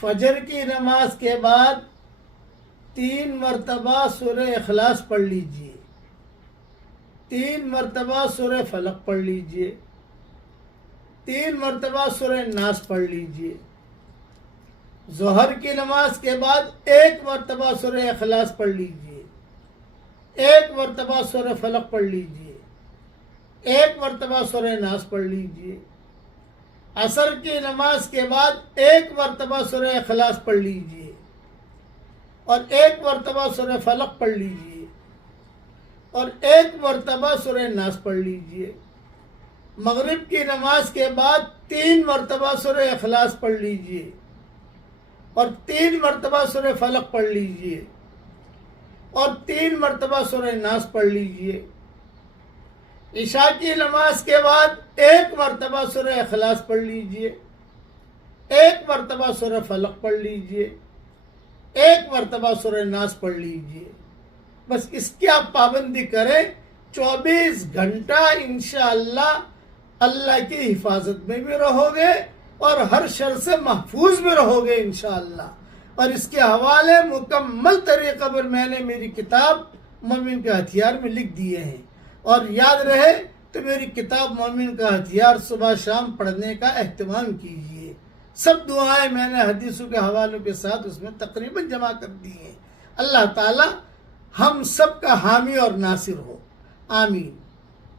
فجر کی نماز کے بعد 3 مرتبہ سورہ اخلاص پڑھ لیجئے، 3 مرتبہ سورہ فلق پڑھ لیجئے، 3 مرتبہ سورہ ناس پڑھ لیجئے۔ ظہر کی نماز کے بعد 1 مرتبہ سورہ اخلاص پڑھ لیجئے، 1 مرتبہ سورہ فلق پڑھ لیجئے، 1 مرتبہ سورہ ناس پڑھ لیجئے۔ عصر کی نماز کے بعد 1 مرتبہ سورہ اخلاص پڑھ لیجئے اور 1 مرتبہ سورہ فلق پڑھ لیجئے اور 1 مرتبہ سورہ ناس پڑھ لیجئے۔ مغرب کی نماز کے بعد 3 مرتبہ سورہ اخلاص پڑھ لیجئے اور 3 مرتبہ سورہ فلق پڑھ لیجئے اور 3 مرتبہ سورہ ناس پڑھ لیجئے۔ عشاء کی نماز کے بعد 1 مرتبہ سورہ اخلاص پڑھ لیجئے، 1 مرتبہ سورہ فلق پڑھ لیجئے، 1 مرتبہ سورہ ناس پڑھ لیجئے۔ بس اس کی آپ پابندی کریں، 24 گھنٹہ انشاءاللہ اللہ کی حفاظت میں بھی رہو گے اور ہر شر سے محفوظ بھی رہو گے انشاءاللہ۔ اور اس کے حوالے مکمل طریقہ پر میں نے میری کتاب مومن کا ہتھیار میں لکھ دیے ہیں، اور یاد رہے تو میری کتاب مومن کا ہتھیار صبح شام پڑھنے کا اہتمام کیجیے۔ سب دعائیں میں نے حدیثوں کے حوالوں کے ساتھ اس میں تقریباً جمع کر دی ہیں۔ اللہ تعالی ہم سب کا حامی اور ناصر ہو، آمین۔